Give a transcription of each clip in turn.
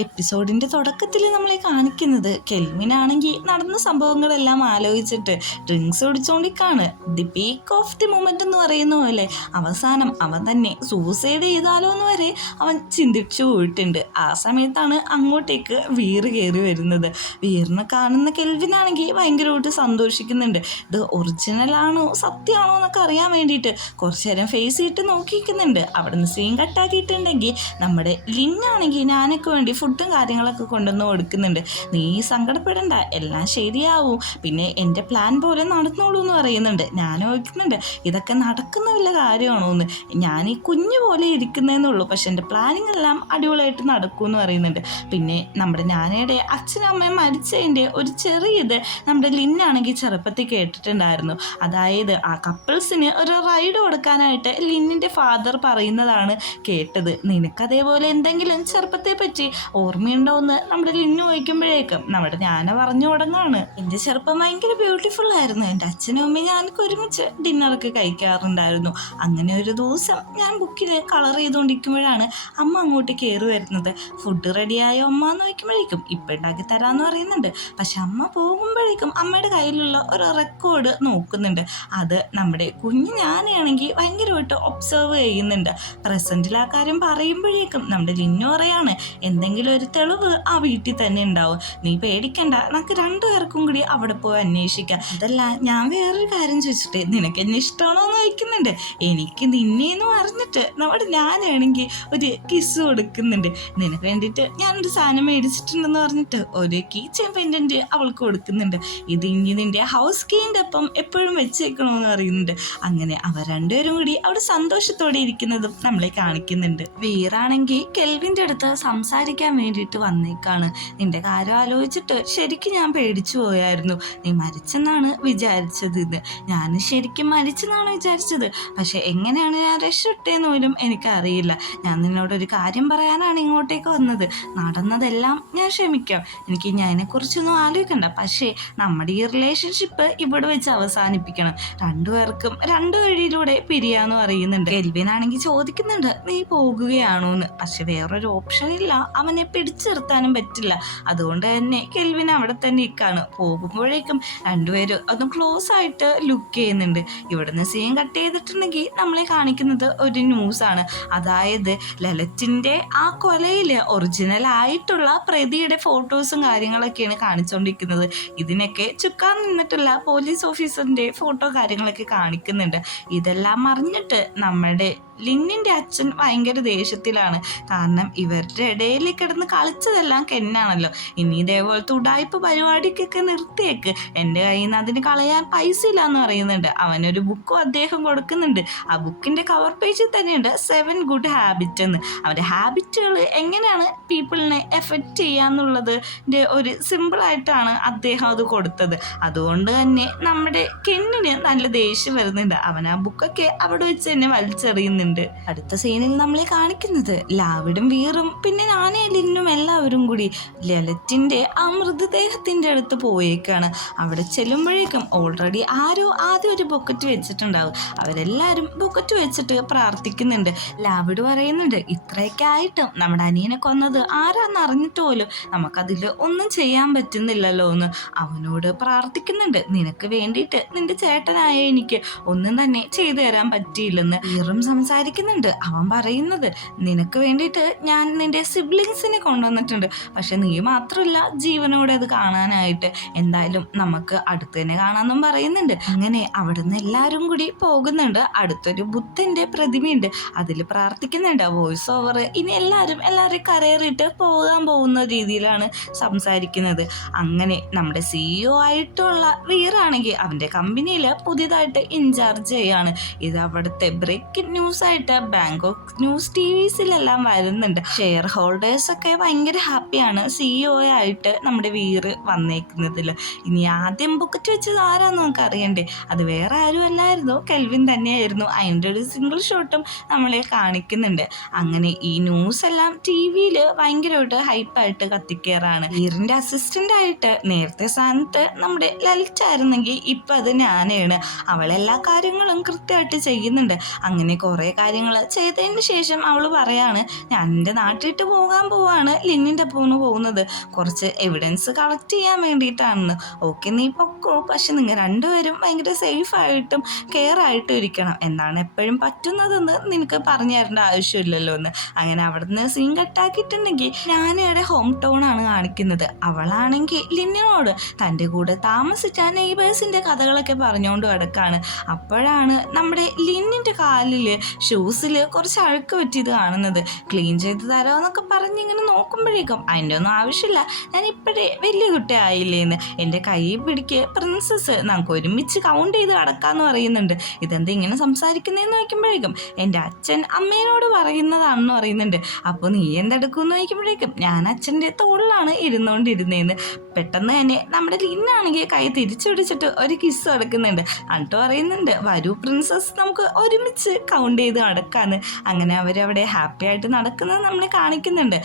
എപ്പിസോഡിന്റെ തുടക്കത്തിൽ നമ്മളെ കാണിക്കുന്നത് കെൽവിനാണെങ്കിൽ നടന്ന സംഭവങ്ങളെല്ലാം ആലോചിച്ചിട്ട് ഡ്രിങ്ക്സ് കുടിച്ചോണ്ടിരിക്കാണ്. The peak of the moment എന്ന് പറയുന്ന പോലെ അവസാനം അവൻ തന്നെ സൂസൈഡ് ചെയ്താലോ എന്ന് വരെ അവൻ ചിന്തിച്ചു പോയിട്ടുണ്ട്. ആ സമയത്താണ് അങ്ങോട്ടേക്ക് വീറ് കയറി വരുന്നത്. വീറിനെ കാണുന്ന കെൽവിനാണെങ്കിൽ ഭയങ്കരമായിട്ട് സന്തോഷിക്കുന്നുണ്ട്. ഇത് ഒറിജിനൽ ആണോ സത്യമാണോ എന്നൊക്കെ അറിയാൻ വേണ്ടിയിട്ട് കുറച്ചു നേരം ഫേസ് ചെയ്തിട്ട് നോക്കിയിരിക്കുന്നുണ്ട്. അവിടെ നിന്ന് സീൻ കട്ടാക്കിയിട്ടുണ്ടെങ്കിൽ നമ്മുടെ ലിന്നാണെങ്കിൽ ഞാനൊക്കെ വേണ്ടി ഫുഡും കാര്യങ്ങളൊക്കെ കൊണ്ടുവന്ന് കൊടുക്കുന്നുണ്ട്. നീ സങ്കടപ്പെടണ്ട, എല്ലാം ശരിയാവും, പിന്നെ എൻ്റെ പ്ലാൻ പോലെ നടന്നോളൂ എന്ന് പറയുന്നുണ്ട്. ഞാൻ ഓർക്കുന്നുണ്ട് ഇതൊക്കെ നടക്കുന്ന വല്ല കാര്യമാണോ എന്ന്. ഞാൻ ഈ കുഞ്ഞു പോലെ ഇരിക്കുന്നതെന്നുള്ളൂ, പക്ഷെ എൻ്റെ പ്ലാനിങ് എല്ലാം അടിപൊളിയായിട്ട് നടക്കും എന്ന് പറയുന്നുണ്ട്. പിന്നെ നമ്മുടെ ഞാനയുടെ അച്ഛനും അമ്മയും മരിച്ചതിൻ്റെ ഒരു ചെറിയത് നമ്മുടെ ലിന്നാണെങ്കിൽ ചെറുപ്പത്തിൽ കേട്ടിട്ടുണ്ടായിരുന്നു. അതായത് ആ കപ്പിൾസിന് ഒരു റൈഡ് കൊടുക്കാനായിട്ട് ലിന്നിൻ്റെ ഫാദർ പറയുന്നതാണ് കേട്ടത്. നിനക്കതേപോലെ എന്തെങ്കിലും ചെറുപ്പത്തെ പറ്റി ഓർമ്മയുണ്ടോയെന്ന് നമ്മുടെ ലിന്നു വയ്ക്കുമ്പോഴേക്കും നമ്മുടെ ഞാന പറഞ്ഞു തുടങ്ങാണ്. എൻ്റെ ചെറുപ്പം ഭയങ്കര ബ്യൂട്ടിഫുൾ ആയിരുന്നു. എൻ്റെ അച്ഛനും അമ്മയും ഞാനൊക്കെ ഒരുമിച്ച് ഡിന്നറൊക്കെ കഴിക്കാറുണ്ടായിരുന്നു. അങ്ങനെ ഒരു ദിവസം ഞാൻ ബുക്കിൽ കളർ ചെയ്തുകൊണ്ടിരിക്കുമ്പോഴാണ് അമ്മ അങ്ങോട്ട് കയറി വരുന്നത്. ഫുഡ് റെഡിയായോ അമ്മ എന്ന് വയ്ക്കുമ്പോഴേക്കും ഇപ്പം ഉണ്ടാക്കി തരാമെന്ന് പറയുന്നുണ്ട്. പക്ഷെ അമ്മ പോകുമ്പോഴേക്കും അമ്മയുടെ കയ്യിലുള്ള ഒരു റെക്കോർഡ് നോക്കുന്നുണ്ട്. അത് നമ്മുടെ കുഞ്ഞ് ഞാനാണെങ്കിൽ ഭയങ്കരമായിട്ട് ഒബ്സർവ് ചെയ്യുന്നുണ്ട്. പ്രസൻറ്റിൽ ആ കാര്യം പറയുമ്പോഴേക്കും നമ്മുടെ ലിന്നു പറയാണ് എന്തെങ്കിലും ഒരു തെളിവ് ആ വീട്ടിൽ തന്നെ ഉണ്ടാവും, നീ പേടിക്കണ്ട, നമുക്ക് രണ്ടുപേർക്കും കൂടി അവിടെ പോയി അന്വേഷിക്കാം. അതല്ല, ഞാൻ വേറൊരു കാര്യം ചോദിച്ചിട്ട് നിനക്ക് എന്നെ ഇഷ്ടമാണോ എന്ന് ചോദിക്കുന്നുണ്ട്. എനിക്ക് നിന്നേന്ന് പറഞ്ഞിട്ട് നമ്മുടെ ഞാനാണെങ്കിൽ ഒരു കിസ് കൊടുക്കുന്നുണ്ട്. നിനക്ക് വേണ്ടിയിട്ട് ഞാനൊരു സാധനം മേടിച്ചിട്ടുണ്ടെന്ന് പറഞ്ഞിട്ട് ഒരു കീ ചെയിൻ പെൻഡന്റ് അവൾക്ക് കൊടുക്കുന്നുണ്ട്. ഇത് ഇനി നിന്റെ ഹൗസ് കീൻ്റെ ഒപ്പം എപ്പോഴും വെച്ചേക്കണമെന്ന് പറയുന്നുണ്ട്. അങ്ങനെ അവർ രണ്ടുപേരും കൂടി അവിടെ സന്തോഷത്തോടെ ഇരിക്കുന്നതും നമ്മളെ കാണിക്കുന്നുണ്ട്. വീറാണെങ്കിൽ കെൽവിൻ്റെ അടുത്ത് സംസാരിക്കാൻ വേണ്ടിയിട്ട് വന്നേക്കാണ്. നിന്റെ കാര്യം ആലോചിച്ചിട്ട് ശരിക്കും ഞാൻ പേടിച്ചു പോയായിരുന്നു. നീ മരിച്ചെന്നാണ് വിചാരിച്ചത്. ഇത് ഞാൻ ശരിക്കും മരിച്ചെന്നാണ് വിചാരിച്ചത്. പക്ഷെ എങ്ങനെയാണ് ഞാൻ രക്ഷപ്പെട്ടതെന്ന് പോലും എനിക്കറിയില്ല. ഞാൻ നിന്നോടൊരു കാര്യം പറയാനാണ് ഇങ്ങോട്ടേക്ക് വന്നത്. നടന്നതെല്ലാം ഞാൻ ക്ഷമിക്കാം, എനിക്ക് അതിനെക്കുറിച്ചൊന്നും ആലോചിക്കണ്ട. പക്ഷേ നമ്മുടെ ഈ റിലേഷൻഷിപ്പ് ഇവിടെ വെച്ച് അവസാനിപ്പിക്കണം. രണ്ടുപേർക്കും രണ്ടു വഴിയിലൂടെ പിരിയാന്ന് പറയുന്നുണ്ട്. കെൽവിനാണെങ്കിൽ ചോദിക്കുന്നുണ്ട് നീ പോകുകയാണോ എന്ന്. പക്ഷെ വേറൊരു ഓപ്ഷൻ ഇല്ല, അവനെ പിടിച്ചു നിർത്താനും പറ്റില്ല. അതുകൊണ്ട് തന്നെ കെൽവിൻ അവിടെ തന്നെ നിൽക്കാണ്. പോകുമ്പോഴേക്കും രണ്ടുപേരും ഒന്ന് ക്ലോസ് ആയിട്ട് ലുക്ക് ചെയ്യുന്നുണ്ട്. ഇവിടുന്ന് സീൻ കട്ട് ചെയ്തിട്ടുണ്ടെങ്കിൽ നമ്മളെ കാണിക്കുന്നത് ഒരു ന്യൂസാണ്. അതായത് ലളിറ്റിൻ്റെ ആ കൊലയിൽ ഒറിജിനൽ ആയിട്ടുള്ള പ്രതിയുടെ ഫോട്ടോസും കാര്യങ്ങളൊക്കെയാണ് കാണിച്ചുകൊണ്ടിരിക്കുന്നത്. ഇതിനൊക്കെ ചുക്കാൻ നിന്നിട്ടുള്ള പോലീസ് ഓഫീസറിൻ്റെ ഫോട്ടോ കാര്യങ്ങളൊക്കെ കാണിക്കുന്നുണ്ട്. ഇതെല്ലാം അറിഞ്ഞിട്ട് നമ്മുടെ ലിന്നിൻ്റെ അച്ഛൻ ഭയങ്കര ദേഷ്യത്തിലാണ്. കാരണം ഇവരുടെ ഇടയിൽ കിടന്ന് കളിച്ചതെല്ലാം കെന്നാണല്ലോ. ഇനി ഇതേപോലത്തെ ഉടായ്പ പരിപാടിക്കൊക്കെ നിർത്തിയേക്ക്, എൻ്റെ കയ്യിൽ നിന്ന് അതിന് കളയാൻ പൈസ ഇല്ല എന്ന് പറയുന്നുണ്ട്. അവനൊരു ബുക്കും അദ്ദേഹം കൊടുക്കുന്നുണ്ട്. ആ ബുക്കിൻ്റെ കവർ പേജിൽ തന്നെയുണ്ട് 7 ഗുഡ് ഹാബിറ്റ് എന്ന്. അവരുടെ ഹാബിറ്റുകൾ എങ്ങനെയാണ് പീപ്പിളിനെ എഫക്റ്റ് ചെയ്യാന്നുള്ളതിൻ്റെ ഒരു സിമ്പിളായിട്ടാണ് അദ്ദേഹം അത് കൊടുത്തത്. അതുകൊണ്ട് തന്നെ നമ്മുടെ കെന്നിന് നല്ല ദേഷ്യം വരുന്നുണ്ട്. അവൻ ആ ബുക്കൊക്കെ അവിടെ വെച്ച് തന്നെ വലിച്ചെറിയുന്നുണ്ട്. അടുത്ത സീനിൽ നമ്മളെ കാണിക്കുന്നത് ലാവിഡും വീറും പിന്നെ ഞാനേ ലിന്നും എല്ലാവരും കൂടി ലളിറ്റിൻ്റെ ആ മൃതദേഹത്തിൻ്റെ അടുത്ത് പോയേക്കാണ്. അവിടെ ചെല്ലുമ്പോഴേക്കും ഓൾറെഡി ആരോ ആദ്യം ഒരു ബൊക്കറ്റ് വെച്ചിട്ടുണ്ടാവും. അവരെല്ലാവരും ബൊക്കറ്റ് വെച്ചിട്ട് പ്രാർത്ഥിക്കുന്നുണ്ട്. ലാവിഡ് പറയുന്നുണ്ട് ഇത്രയൊക്കെ ആയിട്ടും നമ്മുടെ അനിയനെ കൊന്നത് ആരാന്ന് അറിഞ്ഞിട്ട് പോലും നമുക്കതിൽ ഒന്നും ചെയ്യാൻ പറ്റുന്നില്ലല്ലോ എന്ന് അവനോട് പ്രാർത്ഥിക്കുന്നുണ്ട്. നിനക്ക് വേണ്ടിയിട്ട് നിന്റെ ചേട്ടനായ എനിക്ക് ഒന്നും തന്നെ ചെയ്തു തരാൻ പറ്റിയില്ലെന്ന് വീറും സംസാരിക്കുന്നുണ്ട്. അവൻ പറയുന്നത് നിനക്ക് വേണ്ടിയിട്ട് ഞാൻ നിന്റെ സിബ്ലിങ്സിനെ കൊണ്ടുവന്നിട്ടുണ്ട്, പക്ഷെ നീ മാത്രമല്ല ജീവനോടെ അത് കാണാനായിട്ട്. എന്തായാലും നമുക്ക് അടുത്ത് തന്നെ കാണാമെന്നും പറയുന്നുണ്ട്. അങ്ങനെ അവിടുന്ന് എല്ലാവരും കൂടി പോകുന്നുണ്ട്. അടുത്തൊരു ബുദ്ധൻ്റെ പ്രതിമയുണ്ട്, അതിൽ പ്രാർത്ഥിക്കുന്നുണ്ട്. വോയിസ് ഓവർ ഇനി എല്ലാവരും കരയേറിയിട്ട് പോകാൻ പോകുന്ന രീതിയിലാണ് സംസാരിക്കുന്നത്. അങ്ങനെ നമ്മുടെ CEO ആയിട്ടുള്ള വീറാണെങ്കിൽ അവൻ്റെ കമ്പനിയിൽ പുതിയതായിട്ട് ഇൻചാർജ് ചെയ്യാണ്. ഇത് അവിടുത്തെ ബ്രേക്കിംഗ് ന്യൂസായിട്ട് ബാങ്കോക്ക് ന്യൂസ് TVസിലെല്ലാം വരുന്നുണ്ട്. ഷെയർ ഹോൾഡേഴ്സൊക്കെ ഭയങ്കര ഹാപ്പിയാണ് CEO ആയിട്ട് നമ്മുടെ വീറ് വന്നേക്കുന്നതിൽ. ഇനി ആദ്യം ബുക്കറ്റ് വെച്ചത് ആരാന്ന് നമുക്ക് അറിയണ്ടേ? അത് വേറെ ആരും അല്ലായിരുന്നു, കെൽവിൻ തന്നെയായിരുന്നു. അതിൻ്റെ ഒരു സിംഗിൾ ഷോട്ടും നമ്മളെ കാണിക്കുന്നുണ്ട്. അങ്ങനെ ഈ ന്യൂസ് എല്ലാം TVയിൽ ഭയങ്കരമായിട്ട് ഹൈപ്പായിട്ട് കത്തിക്കേറാണ്. വീറിൻ്റെ അസിസ്റ്റൻ്റ് ആയിട്ട് നേരത്തെ സ്ഥാനത്ത് നമ്മുടെ ലളിറ്റായിരുന്നെങ്കിൽ ഇപ്പം അത് ഞാനാണ്. അവളെല്ലാ കാര്യങ്ങളും കൃത്യമായിട്ട് ചെയ്യുന്നുണ്ട്. അങ്ങനെ കുറേ കാര്യങ്ങൾ ചെയ്തതിന് ശേഷം അവൾ പറയാണ് ഞാൻ എൻ്റെ നാട്ടിലിട്ട് പോകാൻ പോവാണ്, ലിന്നി കെൽവിൻ്റെ ഒപ്പമാണ് പോകുന്നത്, കുറച്ച് എവിഡൻസ് കളക്ട് ചെയ്യാൻ വേണ്ടിയിട്ടാണെന്ന്. ഓക്കെ നീ പൊക്കോ, പക്ഷെ നിങ്ങൾ രണ്ടുപേരും ഭയങ്കര സേഫായിട്ടും കെയർ ആയിട്ടും ഇരിക്കണം, എന്നാണ് എപ്പോഴും പറ്റുന്നതെന്ന് നിനക്ക് പറഞ്ഞു തരേണ്ട ആവശ്യമില്ലല്ലോ എന്ന്. അങ്ങനെ അവിടുന്ന് സീൻ കട്ടാക്കിയിട്ടുണ്ടെങ്കിൽ നാനയുടെ ഹോം ടൗൺ ആണ് കാണിക്കുന്നത്. അവളാണെങ്കിൽ ലിന്നിനോട് തൻ്റെ കൂടെ താമസിച്ച നെയ്ബേഴ്സിൻ്റെ കഥകളൊക്കെ പറഞ്ഞുകൊണ്ട് കിടക്കാണ്. അപ്പോഴാണ് നമ്മുടെ ലിന്നിൻ്റെ കാലിൽ ഷൂസിൽ കുറച്ച് അഴുക്ക് പറ്റിയത് കാണുന്നത്. ക്ലീൻ ചെയ്ത് തരാമെന്നൊക്കെ പറഞ്ഞിങ്ങനെ നോക്കുമ്പോഴേക്കും അതിൻ്റെ ഒന്നും ആവശ്യമില്ല, ഞാൻ ഇപ്പോഴേ വലിയ കുട്ടിയായില്ലേന്ന്, എൻ്റെ കൈ പിടിക്ക് പ്രിൻസസ്, നമുക്ക് ഒരുമിച്ച് കൗണ്ട് ചെയ്ത് കിടക്കാമെന്ന് പറയുന്നുണ്ട്. ഇതെന്താ ഇങ്ങനെ സംസാരിക്കുന്നതെന്ന് നോക്കുമ്പോഴേക്കും എൻ്റെ അച്ഛൻ അമ്മേനോട് പറയുന്നതാണെന്ന് പറയുന്നുണ്ട്. അപ്പോൾ നീ എന്തെടുക്കുമെന്ന് നോക്കുമ്പോഴേക്കും ഞാൻ അച്ഛൻ്റെ തോളിലാണ് ഇരുന്നുകൊണ്ടിരുന്നേന്ന്. പെട്ടെന്ന് തന്നെ നമ്മുടെ ലിന്നാണെങ്കിൽ കൈ തിരിച്ചു പിടിച്ചിട്ട് ഒരു കിസ് കൊടുക്കുന്നുണ്ട്. എന്നിട്ട് പറയുന്നുണ്ട് വരൂ പ്രിൻസസ്, നമുക്ക് ഒരുമിച്ച് കൗണ്ട് ചെയ്ത് നടക്കാന്ന്. അങ്ങനെ അവരവിടെ ഹാപ്പി ആയിട്ട് നടക്കുന്നത് നമ്മൾ കാണിക്കുന്നുണ്ട്.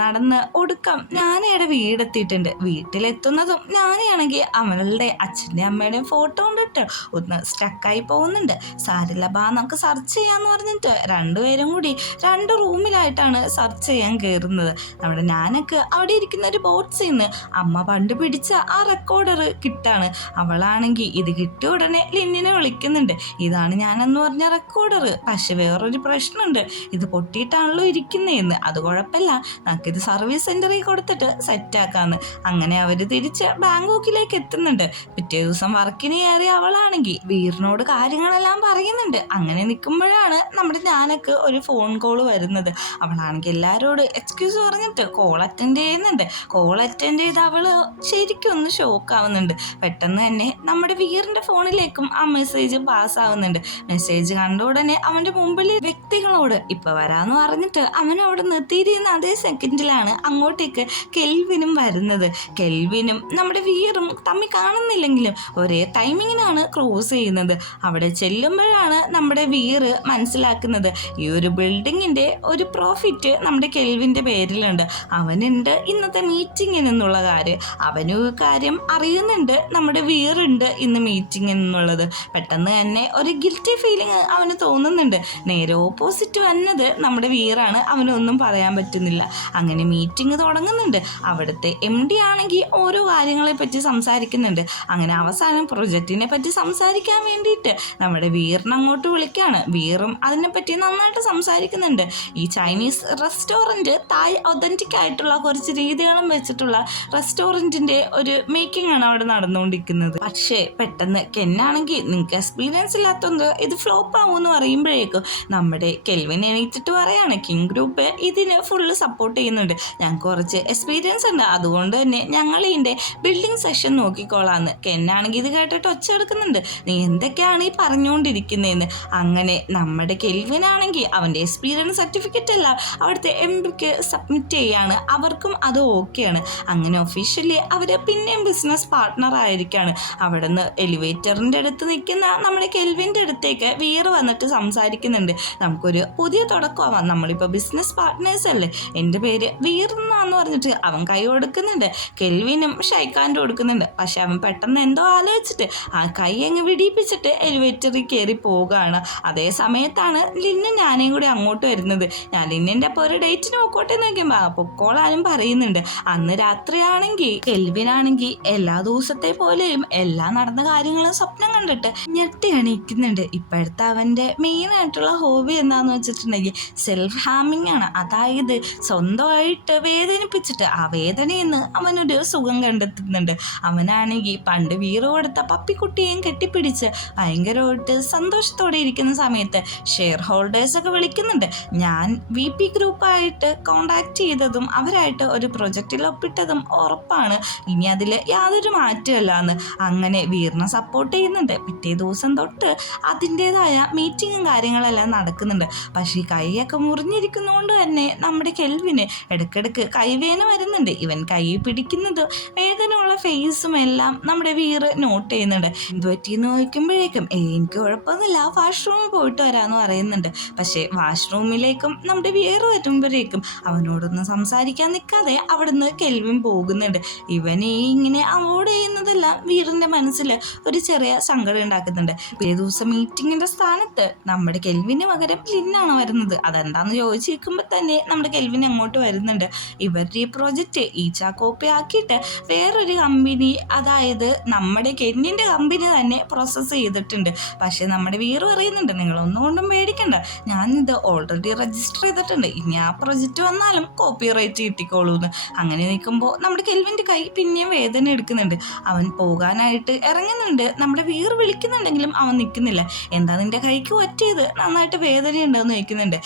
നടന്ന് ഒടുക്കം ഞാനയുടെ വീടെത്തിയിട്ടുണ്ട്. വീട്ടിലെത്തുന്നതും ഞാനാണെങ്കിൽ അവളുടെ അച്ഛൻ്റെ അമ്മയുടെയും ഫോട്ടോ കൊണ്ടിട്ട് ഒന്ന് സ്റ്റക്കായി പോകുന്നുണ്ട്. സാരില്ല ബാ നമുക്ക് സെർച്ച് ചെയ്യാന്ന് പറഞ്ഞിട്ട് രണ്ടുപേരും കൂടി 2 റൂമിലായിട്ടാണ് സെർച്ച് ചെയ്യാൻ കയറുന്നത്. നമ്മുടെ ഞാനൊക്കെ അവിടെ ഇരിക്കുന്ന ഒരു ബോക്സിൽ നിന്ന് അമ്മ പണ്ട് പിടിച്ച ആ റെക്കോർഡർ കിട്ടാണ്. അവളാണെങ്കിൽ ഇത് കിട്ടിയ ഉടനെ ലിന്നിനെ വിളിക്കുന്നുണ്ട്. ഇതാണ് ഞാനെന്ന് പറഞ്ഞ റെക്കോർഡർ, പക്ഷെ വേറൊരു പ്രശ്നമുണ്ട്, ഇത് പൊട്ടിയിട്ടാണല്ലോ ഇരിക്കുന്നതെന്ന്. അത് കുഴപ്പമില്ല, നമുക്കിത് സർവീസ് സെന്ററിൽ കൊടുത്തിട്ട് സെറ്റാക്കാന്ന്. അങ്ങനെ അവർ തിരിച്ച് ബാങ്കോക്കിലേക്ക് എത്തുന്നുണ്ട്. പിറ്റേ ദിവസം വർക്കിന് കയറിയ അവളാണെങ്കിൽ വീറിനോട് കാര്യങ്ങളെല്ലാം പറയുന്നുണ്ട്. അങ്ങനെ നിൽക്കുമ്പോഴാണ് നമ്മുടെ ഞാനൊക്കെ ഒരു ഫോൺ കോൾ വരുന്നത്. അവളാണെങ്കിൽ എല്ലാവരോടും എക്സ്ക്യൂസ് പറഞ്ഞിട്ട് കോൾ അറ്റൻഡ് ചെയ്യുന്നുണ്ട്. കോൾ അറ്റൻഡ് ചെയ്ത് അവള് ശരിക്കും ഒന്ന് ഷോക്ക് ആവുന്നുണ്ട്. പെട്ടെന്ന് തന്നെ നമ്മുടെ വീറിന്റെ ഫോണിലേക്കും ആ മെസ്സേജ് പാസ് ആവുന്നുണ്ട്. മെസ്സേജ് കണ്ട ഉടനെ അവന്റെ മുമ്പിൽ വ്യക്തികളോട് ഇപ്പൊ വരാന്ന് പറഞ്ഞിട്ട് അവൻ അവിടെ നിർത്തിയിരിക്കുന്ന അതേ സെക്കൻഡിലാണ് അങ്ങോട്ടേക്ക് കെൽവിനും വരുന്നത്. കെൽവിനും നമ്മുടെ വീറും തമ്മിൽ കാണുന്നില്ലെങ്കിലും ഒരേ ടൈമിങ്ങിനാണ് ക്രോസ് ചെയ്യുന്നത്. അവിടെ ചെല്ലുമ്പോഴാണ് നമ്മുടെ വീറ് മനസ്സിലാക്കുന്നത് ഈ ഒരു ബിൽഡിങ്ങിന്റെ ഒരു പ്രോഫിറ്റ് നമ്മുടെ കെൽവിന്റെ പേരിലുണ്ട്. അവനുണ്ട് ഇന്നത്തെ മീറ്റിങ്ങിനെന്നുള്ള കാര്യം, അവനും ഈ കാര്യം അറിയുന്നുണ്ട് നമ്മുടെ വീറുണ്ട് ഇന്ന് മീറ്റിങ്ങിനെന്നുള്ളത്. പെട്ടെന്ന് തന്നെ ഒരു ഗിൽറ്റി ഫീലിംഗ് അവന് തോന്നുന്നുണ്ട്. നേരെ ഓപ്പോസിറ്റ് വന്നത് നമ്മുടെ വീറാണ്, അവനൊന്നും പറയാൻ പറ്റുന്നില്ല. അങ്ങനെ മീറ്റിംഗ് തുടങ്ങുന്നുണ്ട്. അവിടുത്തെ MD ആണെങ്കിൽ ഓരോ കാര്യങ്ങളെ പറ്റി സംസാരിക്കുന്നുണ്ട്. അങ്ങനെ അവസാനം പ്രൊജക്റ്റിനെ പറ്റി സംസാരിക്കാൻ വേണ്ടിയിട്ട് നമ്മുടെ വീറിനെ അങ്ങോട്ട് വിളിക്കുകയാണ്. വീറും അതിനെപ്പറ്റി നന്നായിട്ട് സംസാരിക്കുന്നുണ്ട്. ഈ ചൈനീസ് റെസ്റ്റോറൻറ്റ് തായ് ഒതൻറ്റിക് ആയിട്ടുള്ള കുറച്ച് രീതികളും വെച്ചിട്ടുള്ള റെസ്റ്റോറൻറ്റിൻ്റെ ഒരു മേക്കിംഗ് ആണ് അവിടെ നടന്നുകൊണ്ടിരിക്കുന്നത്. പക്ഷേ പെട്ടെന്ന് കെന്നാണെങ്കിൽ നിങ്ങൾക്ക് എക്സ്പീരിയൻസ് ഇല്ലാത്തത് ഇത് ഫ്ലോപ്പ് ആവുമെന്ന് പറയുമ്പോഴേക്കും നമ്മുടെ കെൽവിൻ എണീറ്റിട്ട് പറയാണ് കിങ് ഗ്രൂപ്പ് ഇതിന് ഫുള്ള് സപ്പോർട്ട് ചെയ്യുന്നുണ്ട്, ഞങ്ങൾക്ക് കുറച്ച് എക്സ്പീരിയൻസ് ഉണ്ട്, അതുകൊണ്ട് തന്നെ ഞങ്ങൾ ഇതിൻ്റെ ബിൽഡിംഗ് സെഷൻ നോക്കിക്കോളാന്ന്. കെന്നാണെങ്കിൽ ഇത് കേട്ടിട്ട് ഒച്ച എടുക്കുന്നുണ്ട്, നീ എന്തൊക്കെയാണ് ഈ പറഞ്ഞുകൊണ്ടിരിക്കുന്നതെന്ന്. അങ്ങനെ നമ്മുടെ കെൽവിനാണെങ്കിൽ അവൻ്റെ എക്സ്പീരിയൻസ് സർട്ടിഫിക്കറ്റ് എല്ലാം അവിടുത്തെ MDക്ക് സബ്മിറ്റ് ചെയ്യാണ്. അവർക്കും അത് ഓക്കെയാണ്. അങ്ങനെ ഒഫീഷ്യലി അവർ പിന്നെയും ബിസിനസ് പാർട്ട്ണർ ആയിരിക്കുകയാണ്. അവിടെ നിന്ന് എലിവേറ്ററിൻ്റെ അടുത്ത് നിൽക്കുന്ന നമ്മുടെ കെൽവിൻ്റെ അടുത്തേക്ക് വീറ് വന്നിട്ട് സംസാരിക്കുന്നുണ്ട്. നമുക്കൊരു പുതിയ തുടക്കമാവാം, നമ്മളിപ്പോൾ ബിസിനസ് പാർട്ട്നേഴ്സ് അല്ലേ, എൻ്റെ പേര് വീറെന്നാന്ന് പറഞ്ഞിട്ട് അവൻ കൈ കൊടുക്കുന്നുണ്ട്. കെൽവിനും ഷൈക്കാൻ്റെ കൊടുക്കുന്നുണ്ട്. പക്ഷെ അവൻ പെട്ടെന്ന് എന്തോ ആലോചിച്ചിട്ട് ആ കൈ അങ്ങ് വിടിയിപ്പിച്ചിട്ട് എലിവേറ്ററിൽ കയറി പോവുകയാണ്. അതേ സമയത്താണ് ലിന്നും ഞാനേയും കൂടി അങ്ങോട്ട് വരുന്നത്. ഞാൻ ലിന്നിൻ്റെ അപ്പോൾ ഒരു ഡേറ്റിന് പൊക്കോട്ടെ നോക്കുമ്പോൾ പൊക്കോളാനും പറയുന്നുണ്ട്. അന്ന് രാത്രിയാണെങ്കിൽ കെൽവിനാണെങ്കിൽ എല്ലാ ദിവസത്തെ പോലെയും എല്ലാ നടന്ന കാര്യങ്ങളും സ്വപ്നം കണ്ടിട്ട് ഞെട്ടി അണിയിക്കുന്നുണ്ട്. ഇപ്പോഴത്തെ അവൻ്റെ മെയിൻ ആയിട്ടുള്ള ഹോബി എന്താണെന്ന് വെച്ചിട്ടുണ്ടെങ്കിൽ സെൽഫ് ഹാമിങ് ആണ്. അതായത് സ്വന്തമായിട്ട് വേദനിപ്പിച്ചിട്ട് ആ വേദനയിൽ നിന്ന് അവനൊരു സുഖം കണ്ടെത്തുന്നുണ്ട്. അവനാണെങ്കിൽ പണ്ട് വീറ് കൊടുത്ത പപ്പിക്കുട്ടിയെയും കെട്ടിപ്പിടിച്ച് ഭയങ്കരമായിട്ട് സന്തോഷത്തോടെ ഇരിക്കുന്ന സമയത്ത് ഷെയർ ഹോൾഡേഴ്സൊക്കെ വിളിക്കുന്നുണ്ട്. ഞാൻ VP ഗ്രൂപ്പായിട്ട് കോണ്ടാക്ട് ചെയ്തതും അവരായിട്ട് ഒരു പ്രൊജക്റ്റിൽ ഒപ്പിട്ടതും ഉറപ്പാണ്, ഇനി അതിൽ യാതൊരു മാറ്റമല്ലാന്ന്. അങ്ങനെ വീറിനെ സപ്പോർട്ട് ചെയ്യുന്നുണ്ട്. പിറ്റേ ദിവസം തൊട്ട് അതിൻ്റേതായ മീറ്റിങ്ങും കാര്യങ്ങളെല്ലാം നടക്കുന്നുണ്ട്. പക്ഷേ ഈ കൈയൊക്കെ മുറിഞ്ഞിരിക്കുന്നതുകൊണ്ട് തന്നെ നമ്മുടെ കെൽവിന് ഇടയ്ക്കിടയ്ക്ക് കൈവേദന വരുന്നുണ്ട്. ഇവൻ കൈ പിടിക്കുന്നത് വേദനയുള്ള ഫേസും എല്ലാം നമ്മുടെ വീറ് നോട്ട് ചെയ്യുന്നുണ്ട്. എന്ത് പറ്റിയെന്ന് ചോദിക്കുമ്പോഴേക്കും എനിക്ക് കുഴപ്പമൊന്നുമില്ല, വാഷ്റൂമിൽ പോയിട്ട് വരാമെന്ന് പറയുന്നുണ്ട്. പക്ഷേ വാഷ്റൂമിലേക്കും നമ്മുടെ വീറ് വരുമ്പോഴേക്കും അവനോടൊന്നും സംസാരിക്കാൻ നിൽക്കാതെ അവിടുന്ന് കെൽവിൻ പോകുന്നുണ്ട്. ഇവൻ ഇങ്ങനെ അവോയ്ഡ് ചെയ്യുന്നതെല്ലാം വീറിൻ്റെ മനസ്സിൽ ഒരു ചെറിയ സങ്കടം ഉണ്ടാക്കുന്നുണ്ട്. പിറ്റേ ദിവസം മീറ്റിങ്ങിൻ്റെ സ്ഥാനത്ത് നമ്മുടെ കെൽവിന് പകരം ലിന്നാണ് വരുന്നത്. അതെന്താണെന്ന് ചോദിച്ചിരിക്കുമ്പോൾ തന്നെ നമ്മുടെ കെൽവിൻ അങ്ങോട്ട് വരുന്നുണ്ട്. പറയുന്നുണ്ട് ഇവരുടെ ഈ പ്രൊജക്റ്റ് ഈച്ച കോപ്പി ആക്കിയിട്ട് വേറൊരു കമ്പനി, അതായത് നമ്മുടെ കെന്നിൻ്റെ കമ്പനി തന്നെ പ്രോസസ്സ് ചെയ്തിട്ടുണ്ട്. പക്ഷേ നമ്മുടെ വീറ് പറയുന്നുണ്ട് നിങ്ങളൊന്നും കൊണ്ടും പേടിക്കണ്ട, ഞാനിത് ഓൾറെഡി രജിസ്റ്റർ ചെയ്തിട്ടുണ്ട്, ഇനി ആ പ്രൊജക്റ്റ് വന്നാലും കോപ്പി റൈറ്റ് കിട്ടിക്കോളൂ എന്ന്. അങ്ങനെ നിൽക്കുമ്പോൾ നമ്മുടെ കെൽവിൻ്റെ കൈ പിന്നെയും വേദന എടുക്കുന്നുണ്ട്. അവൻ പോകാനായിട്ട് ഇറങ്ങുന്നുണ്ട്, നമ്മുടെ വീറ് വിളിക്കുന്നുണ്ടെങ്കിലും അവൻ നിൽക്കുന്നില്ല. എന്താ നിൻ്റെ കൈക്ക് പറ്റിയത്, നന്നായിട്ട് വേദനയുണ്ടെന്ന് ചോദിക്കുന്നുണ്ട്.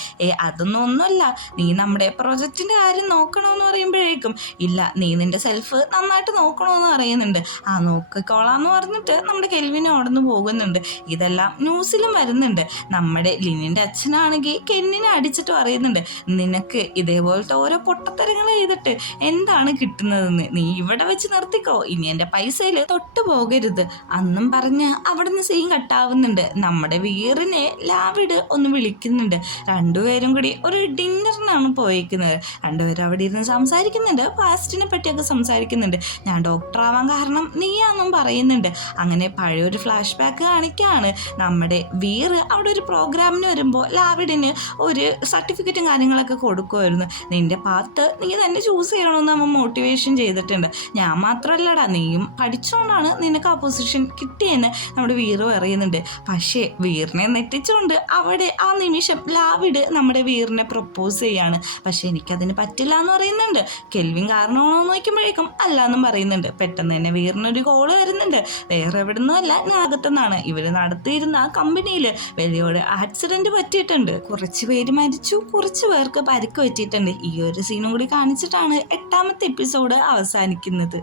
അതൊന്നും ഒന്നുമല്ല, നീ നമ്മുടെ പ്രൊജക്റ്റിൻ്റെ കാര്യം നോക്കണമെന്ന് പറയുമ്പോഴേക്കും ഇല്ല നീ നിൻ്റെ സെൽഫ് നന്നായിട്ട് നോക്കണമെന്ന് പറയുന്നുണ്ട്. നോക്കിക്കോളാന്ന് പറഞ്ഞിട്ട് നമ്മുടെ കെൽവിനെ ഓടന്ന് പോകുന്നുണ്ട്. ഇതെല്ലാം ന്യൂസിലും വരുന്നുണ്ട്. നമ്മുടെ ലിനിൻ്റെ അച്ഛനാണെങ്കിൽ കെന്നിനെ അടിച്ചിട്ട് പറയുന്നുണ്ട് നിനക്ക് ഇതേപോലത്തെ ഓരോ പൊട്ടത്തരങ്ങൾ ചെയ്തിട്ട് എന്താണ് കിട്ടുന്നതെന്ന്, നീ ഇവിടെ വെച്ച് നിർത്തിക്കോ, ഇനി എൻ്റെ പൈസയിൽ തൊട്ട് പോകരുത് അന്നും പറഞ്ഞ് അവിടുന്ന് സീൻ കട്ടാവുന്നുണ്ട്. നമ്മുടെ വീറിനെ ലാവിഡ് ഒന്ന് വിളിക്കുന്നുണ്ട്. രണ്ടുപേരും കൂടി ഒരു ഡിന്നറിനാണ് പോയിരിക്കുന്നത്. രണ്ടുപേരും അവിടെ ഇരുന്ന് സംസാരിക്കുന്നുണ്ട്, പാസ്റ്റിനെ പറ്റിയൊക്കെ സംസാരിക്കുന്നുണ്ട്. ഞാൻ ഡോക്ടർ ആവാൻ കാരണം നീയാന്നും പറയുന്നുണ്ട്. അങ്ങനെ പഴയൊരു ഫ്ലാഷ് ബാക്ക് കാണിക്കുകയാണ്. നമ്മുടെ വീറ് അവിടെ ഒരു പ്രോഗ്രാമിന് വരുമ്പോൾ ലാവിഡിന് ഒരു സർട്ടിഫിക്കറ്റും കാര്യങ്ങളൊക്കെ കൊടുക്കുമായിരുന്നു. നിൻ്റെ പാത്ത് നീ തന്നെ ചൂസ് ചെയ്യണമെന്ന് അവൻ മോട്ടിവേഷൻ ചെയ്തിട്ടുണ്ട്. ഞാൻ മാത്രമല്ലടാ, നീയും പഠിച്ചുകൊണ്ടാണ് നിനക്ക് ആ പൊസിഷൻ കിട്ടിയെന്ന് നമ്മുടെ വീറ് പറയുന്നുണ്ട്. പക്ഷേ വീറിനെ നെറ്റിച്ചുകൊണ്ട് അവിടെ ആ നിമിഷം ലാവിഡ് നമ്മുടെ വീറിനെ പ്രപ്പോസ് ചെയ്യാണ്. പക്ഷേ എനിക്കതിന് പറ്റില്ല എന്ന് പറയുന്നുണ്ട്. കെൽവിൻ കാരണമാണോ നോക്കുമ്പോഴേക്കും അല്ലാന്നും പറയുന്നുണ്ട്. പെട്ടെന്ന് തന്നെ വീറിനൊരു കോള് വരുന്നുണ്ട്. വേറെ എവിടെ നിന്നല്ല, നാഗത്തുനിന്നാണ്. ഇവർ നടത്തിയിരുന്ന ആ കമ്പനിയിൽ വലിയൊരു ആക്സിഡന്റ് പറ്റിയിട്ടുണ്ട്. കുറച്ച് പേര് മരിച്ചു, കുറച്ച് പേർക്ക് പരിക്ക് പറ്റിയിട്ടുണ്ട്. ഈ ഒരു സീനും കൂടി കാണിച്ചിട്ടാണ് 8ാമത്തെ എപ്പിസോഡ് അവസാനിക്കുന്നത്.